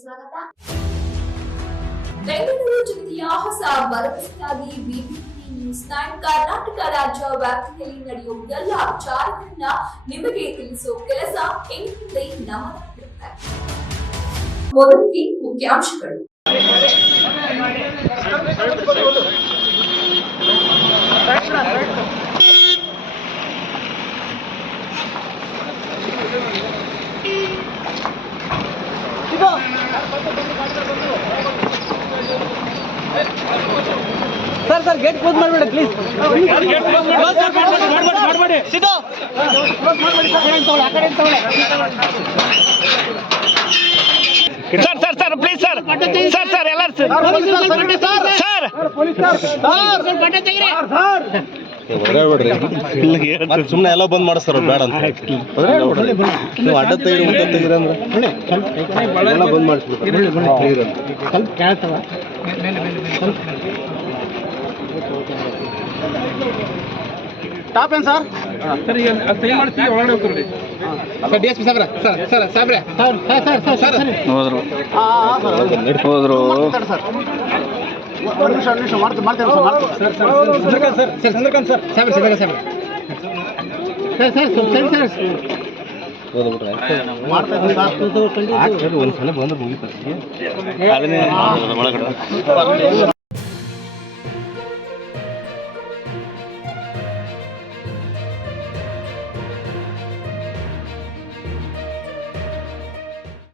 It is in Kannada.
ಸ್ವಾಗತ. ಬೆಂಗಳೂರು ಜಿಲ್ಲೆಯ ಹೊಸ ಭರವಸೆಯಾಗಿ ಬಿಬಿಎಂಪಿ ನ್ಯೂಸ್ ನೈನ್ ಕರ್ನಾಟಕ ರಾಜ್ಯ ವ್ಯಾಪ್ತಿಯಲ್ಲಿ ನಡೆಯುವ ಎಲ್ಲ ವಿಚಾರಗಳನ್ನ ನಿಮಗೆ ತಿಳಿಸುವ ಕೆಲಸ ಇನ್ಮುಂದೆ ನಮ್ಮ ಮೊದಲಿಗೆ ಮುಖ್ಯಾಂಶಗಳು. ಸರ್ ಸರ್ ಗೇಟ್ ಕ್ಲೋಸ್ ಮಾಡಬೇಡಿ please Siddu. Sir sir sir please sir. Sir sir ಎಲ್ಲರೂ ಸರ್ ಸುಮ್ನೆ ಸುಮ್ಮನೆ ಎಲ್ಲ ಬಂದ್ ಮಾಡಿಸ್ತಾರ ಬೇಡ ಅಂತ. ನೀವು ಅಡ್ಡ ತೆಗಿರಿ ಊಟ ತೆಗಿರಿ ಅಂದ್ರೆ? ಎಲ್ಲ ಬಂದ್ ಮಾಡಿಸ್ಬಿಡ್ತಾರೆ ಟಾಪ್ ಏನ್ sir sir D S P ಸಾಬ್ರ sir sir ಸಾಬ್ರೆ sir sir sir sir sir ಹೋದ್ರು ಸರ್ ಹೋದ್ರು ಸರ್ ಒಂದು ನಿಮಿಷ ಒಂದು ನಿಮಿಷ ಮಾಡ್ತೀನಿ ಮಾಡ್ತೀನಿ ಸರ್ ಮಾಡ್ತೀನಿ sir sir Chandrakant sir sir Chandrakant sir ಸಾಬ್ರೆ ಸಾಬ್ರೆ ಸಾಬ್ರೆ sir sir sir sir sir ಮಾಡ್ತಾ ಇದ್ದೀನಿ ಸರ್ ಒಂದ್ಸಲ ಬಂದ್ರೆ ಮುಗಿತಾರೆ ಅದನ್ನೇ ಒಳಗಡೆ